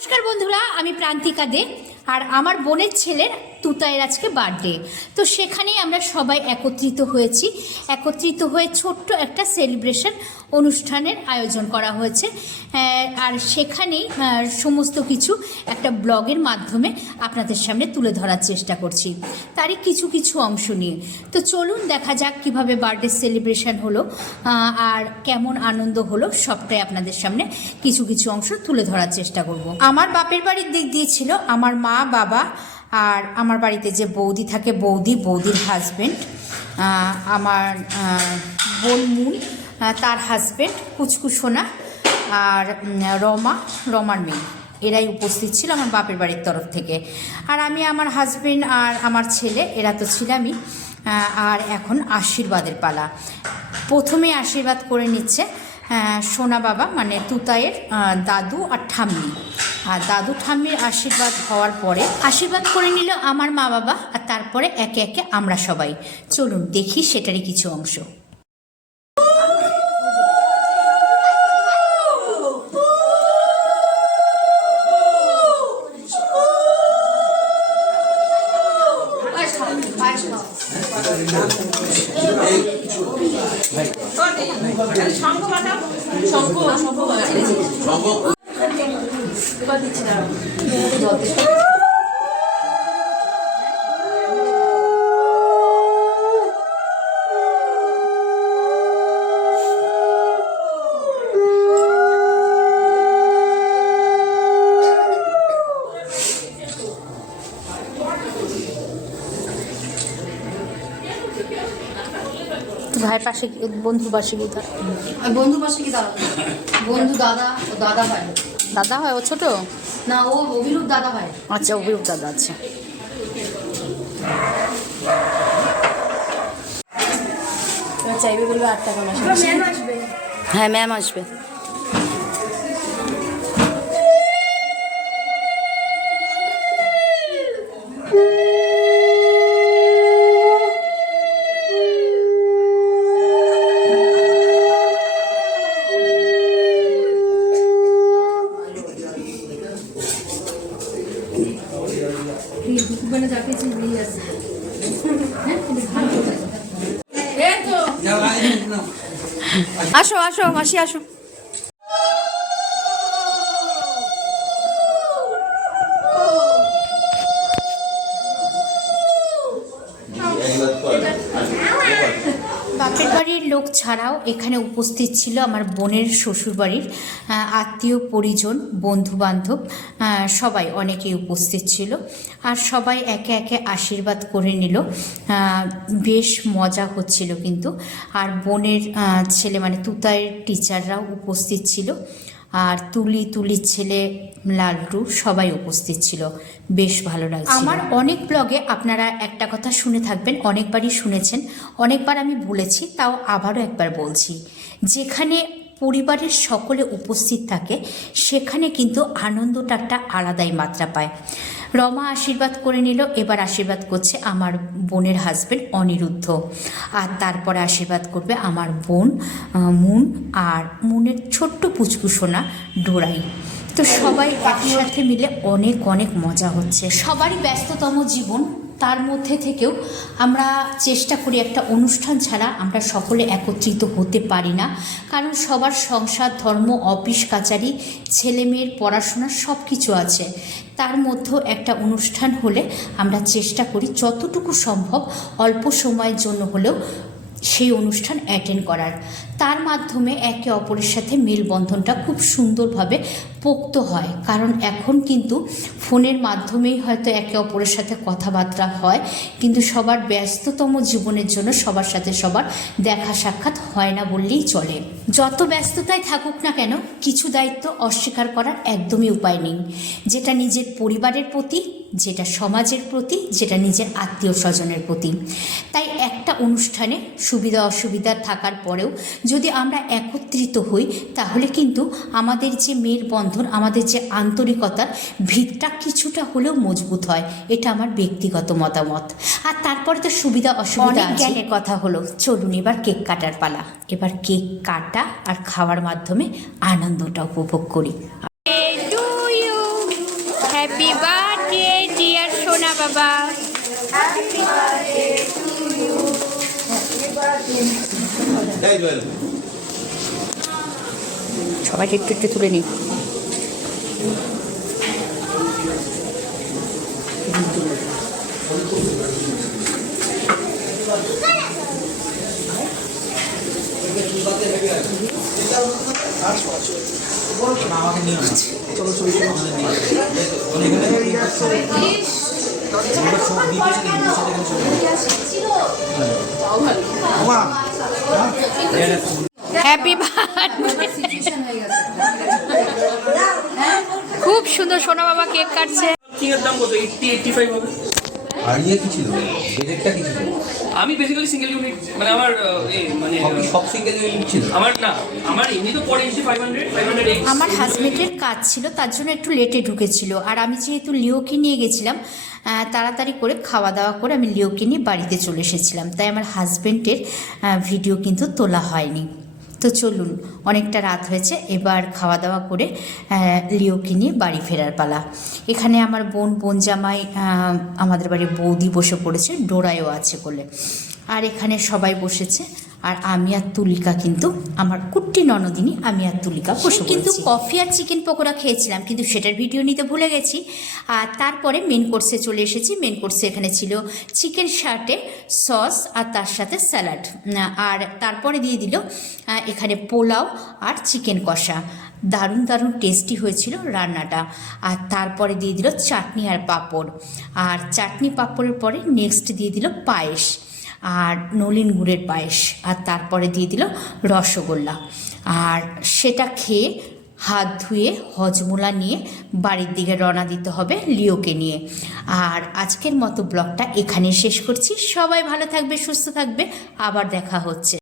নমস্কার বন্ধুরা, আমি প্রান্তিকা দে আর আমার বোনের ছেলের তুতায়ের আজকে বার্থডে। তো সেখানেই আমরা সবাই একত্রিত হয়ে ছোট্ট একটা সেলিব্রেশন অনুষ্ঠানের আয়োজন করা হয়েছে। আর সেখানেই সমস্ত কিছু একটা ব্লগের মাধ্যমে আপনাদের সামনে তুলে ধরার চেষ্টা করছি, তারই কিছু অংশ নিয়ে। তো চলুন দেখা যাক কিভাবে বার্থডে সেলিব্রেশন হলো আর কেমন আনন্দ হলো, সবটাই আপনাদের সামনে কিছু অংশ তুলে ধরার চেষ্টা করব। আমার বাপের বাড়ির দিক দিয়ে ছিল আমার মা, বাবা, আর আমার বাড়িতে যে বৌদি থাকে বৌদির হাজব্যান্ড, আমার বোন মুন, তার হাজব্যান্ড কুচকু সোনা, আর রমার মেয়ে, এরাই উপস্থিত ছিল আমার বাপের বাড়ির তরফ থেকে। আর আমি আমার হাজব্যান্ড আর আমার ছেলে, এরা তো ছিলামই। আর এখন আশীর্বাদের পালা। প্রথমে আশীর্বাদ করে নিচ্ছে সোনা বাবা, মানে তুতায়ের দাদু আর ঠাম্মি। আর দাদু ঠাম্মির আশীর্বাদ হওয়ার পরে আশীর্বাদ করে নিল আমার মা বাবা, আর তারপরে একে একে আমরা সবাই। চলুন দেখি সেটারই কিছু অংশ। ভাইয়ের পাশে বন্ধুর পাশে কি বন্ধুর পাশে কি দাদা? বন্ধু দাদা হয়। দাদা হয়? ও ছোট না, ও অভিরূপ দাদা হয়। আচ্ছা, অভিরূপ দাদা। আচ্ছা, চাইবে বলবে 8 টাকা মাসে। হ্যাঁ ম্যাম আসবে। আসো মাসি আসো। বাপের বাড়ির লোক ছাড়াও এখানে উপস্থিত ছিল আমার বোনের শ্বশুরবাড়ির আত্মীয় পরিজন, বন্ধুবান্ধব, সবাই অনেকেই উপস্থিত ছিল। আর সবাই একে একে আশীর্বাদ করে নিল। বেশ মজা হচ্ছিল কিন্তু। আর বোনের ছেলে মানে তুতায়ের টিচাররাও উপস্থিত ছিল। আর তুলির ছেলে লালটু সবাই উপস্থিত ছিল। বেশ ভালো লাগছে। আমার অনেক ব্লগে আপনারা একটা কথা শুনে থাকবেন, অনেকবারই শুনেছেন, অনেকবার আমি বলেছি, তাও আবারও একবার বলছি। যেখানে পরিবারের সকলে উপস্থিত থাকে সেখানে কিন্তু আনন্দটা একটা আলাদাই মাত্রা পায়। রমা আশীর্বাদ করে নিল, এবার আশীর্বাদ করছে আমার বোনের হাজব্যান্ড অনিরুদ্ধ। আর তারপরে আশীর্বাদ করবে আমার বোন মুন আর মুনের ছোট্ট পুচকু সোনা ডোরাই। তো সবাই একসাথে মিলে অনেক মজা হচ্ছে। সবারই ব্যস্ততম জীবন, তার মধ্যে থেকেও আমরা চেষ্টা করি একটা অনুষ্ঠান ছাড়া আমরা সকলে একত্রিত হতে পারি না। কারণ সবার সংসার, ধর্ম, অফিস কাচারি, ছেলে মেয়ের পড়াশোনা সব কিছু আছে। তার মধ্যেও একটা অনুষ্ঠান হলে আমরা চেষ্টা করি যতটুকু সম্ভব অল্প সময়ের জন্য হলেও সেই অনুষ্ঠান অ্যাটেন্ড করার। তার মাধ্যমে একে অপরের সাথে মেলবন্ধনটা খুব সুন্দরভাবে পোক্ত হয়। কারণ এখন কিন্তু ফোনের মাধ্যমেই হয়তো একে অপরের সাথে কথাবার্তা হয়, কিন্তু সবার ব্যস্ততম জীবনের জন্য সবার সাথে সবার দেখা সাক্ষাৎ হয় না বললেই চলে। যত ব্যস্ততায় থাকুক না কেন, কিছু দায়িত্ব অস্বীকার করার একদমই উপায় নেই। যেটা নিজের পরিবারের প্রতি, যেটা সমাজের প্রতি, যেটা নিজের আত্মীয় স্বজনের প্রতি। তাই একটা অনুষ্ঠানে সুবিধা অসুবিধা থাকার পরেও যদি আমরা একত্রিত হই তাহলে কিন্তু আমাদের যে মেলবন্ধন, আমাদের যে আন্তরিকতার ভিতটা কিছুটা হলেও মজবুত হয়। এটা আমার ব্যক্তিগত মতামত। আর তারপরে তো সুবিধা অসুবিধা জ্ঞানের কথা হলো। চলুন এবার কেক কাটার পালা। এবার কেক কাটা আর খাওয়ার মাধ্যমে আনন্দটা উপভোগ করি। হ্যাপি বার্থডে ডিয়ার সোনা বাবা। সবাইকে একটু একটু তুলে নিই। Happy birthday. খুব সুন্দর সোনা বাবা কেক কাটছে। কেকের দাম কত? 80-85 হবে। আর ইয়ে কি ছিল? বেজেটটা কি ছিল? আমি বেসিক্যালি সিঙ্গেল ইউনিট, মানে আমার সব সিঙ্গেল ইউনিট ছিল? আমার এমনি তো পড়ে এসে 500 আমার হাজবেন্ডের কাজ ছিল, তার জন্য একটু লেটে ঢুকেছিল। আর আমি যেহেতু লিওকে নিয়ে গেছিলাম, তাড়াতাড়ি করে খাওয়া দাওয়া করে আমি লিওকে নিয়ে বাড়িতে চলে এসেছিলাম, তাই আমার হাজবেন্ডের ভিডিও কিন্তু তোলা হয়নি। তো চলুন, অনেকটা রাত হয়েছে, এবার খাওয়া দাওয়া করে লিওকে নিয়ে বাড়ি ফেরার পালা। এখানে আমার বোন জামাই, আমাদের বাড়ির বৌদি বসে পড়েছে, ডোরায়ও আছে কোলে। আর এখানে সবাই বসেছে, আর আমি আর তুলিকা কিন্তু, আমার কুট্টি ননদিনী আমি আর তুলিকা বসে কিন্তু কফি আর চিকেন পকোড়া খেয়েছিলাম, কিন্তু সেটার ভিডিও নিতে ভুলে গেছি। আর তারপরে মেন কোর্সে চলে এসেছি। মেন কোর্সে এখানে ছিল চিকেন শার্টে সস আর তার সাথে স্যালাড, আর তারপরে দিয়ে দিল এখানে পোলাও আর চিকেন কষা। দারুণ দারুণ টেস্টি হয়েছিল রান্নাটা। আর তারপরে দিয়ে দিল চাটনি আর পাঁপড়, আর চাটনি পাঁপড়ের পরে নেক্সট দিয়ে দিল পায়েস, আর নলিন গুড়ের পায়েস, আর তারপরে দিয়ে দিল রসগোল্লা। আর সেটা খেয়ে হাত ধুয়ে হজমোলা নিয়ে বাড়ির দিকে রওনা দিতে হবে লিওকে নিয়ে। আর আজকের মতো ব্লগটা এখানে শেষ করছি। সবাই ভালো থাকবে, সুস্থ থাকবে, আবার দেখা হচ্ছে।